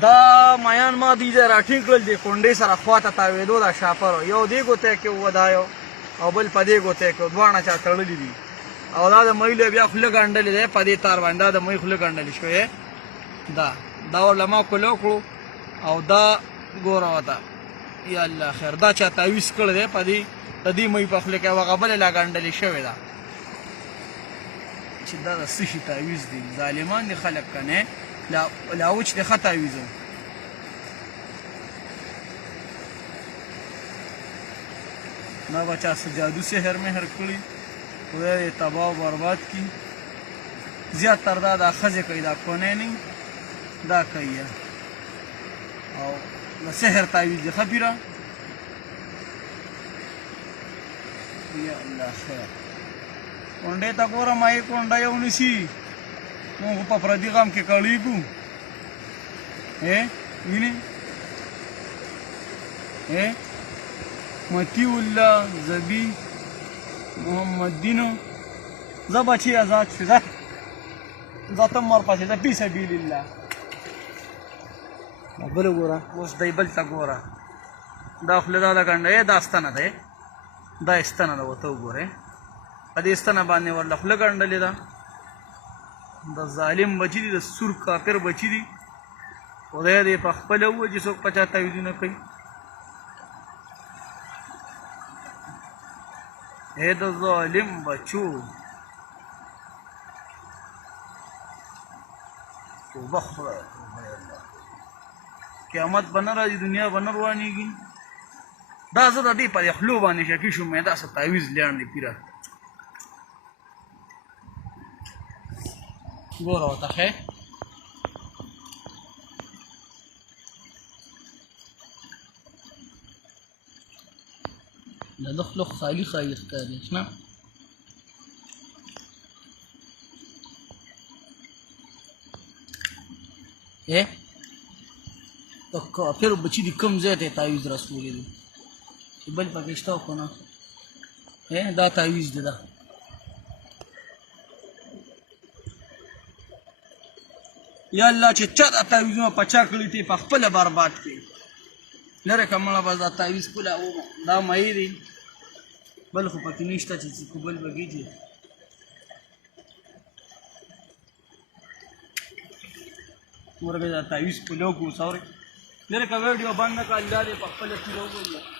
دا میان ما دې ځای راټینګ کړل دې کونډې سره خواته تاوېدو دا شاپر یو دې ګوتی کې ودایو او بل په دې ګوتی کې دواړه چا تړلي دي او دا د مۍ بیا خوله ګنډلې دی په دې تار باندې دا د مۍ خوله ګنډلې شوې دا ورله ما کوله وکړو او دا ګوره وته یا الله خیر دا چا تعویض کړی دی په دې د دې مۍ په خوله کې هغه بلې لا ګنډلې شوې ده چې دا د څه شي تعویض دي ظالمان دي خلک که نه لا اوچ دی ښه تعویض و دا به چا څه جادو سحر مهر کړي خدای دې تباه و برباد کړي زیات تر دا ښځې کوي دا کونې نه دا کوي او د سحر تعویض دی ښه پیره یا الله خیر کونډې ته ګوره مایې کونډه یو نیسي موږ په پردي غم کې کړېږو وینې مطیع الله زبی محمد دینو زه بچی آزاد شو ځه ته هم ورپسې ځه فی سبیل الله بله ګوره اوس دی بل ته ګوره دا خوله دا ګنډه دا ستنه دی دا ستنه ده ورته وګورئ په دې ستنه باندې ورله خوله ګنډلې ده د ظالم بچي دي د سور کافر بچي دي خدای دې په خپله ووایي چې څوک په چا تعویضونه کوي د ظالم بچو توبه خدای قیامت به نه راځي دنیا به نه روانېږي دا زه د دې په خولو باندې شکي شوم دا څه تعویض لیاندې پیره ګوره ورته ښې د ده خوله خالي خالي ښکاري نه د کافرو بچي دي کوم ځای ته یې تعویض رسولی دی چې بل پکې شته خو نه دا تعویض دی دا یا الله چې چا دا تعویضونه په چا کړي دي په خپله برباد کړي لرې که مړه بس دا تعویض پوله دا مایې دي بل خو پکې نشته چې بل به کېږي ورګه دا تعویض پوله وکړو سورې لرې که ویډیو بند نه کړه الله دې په خپله پوله وکړو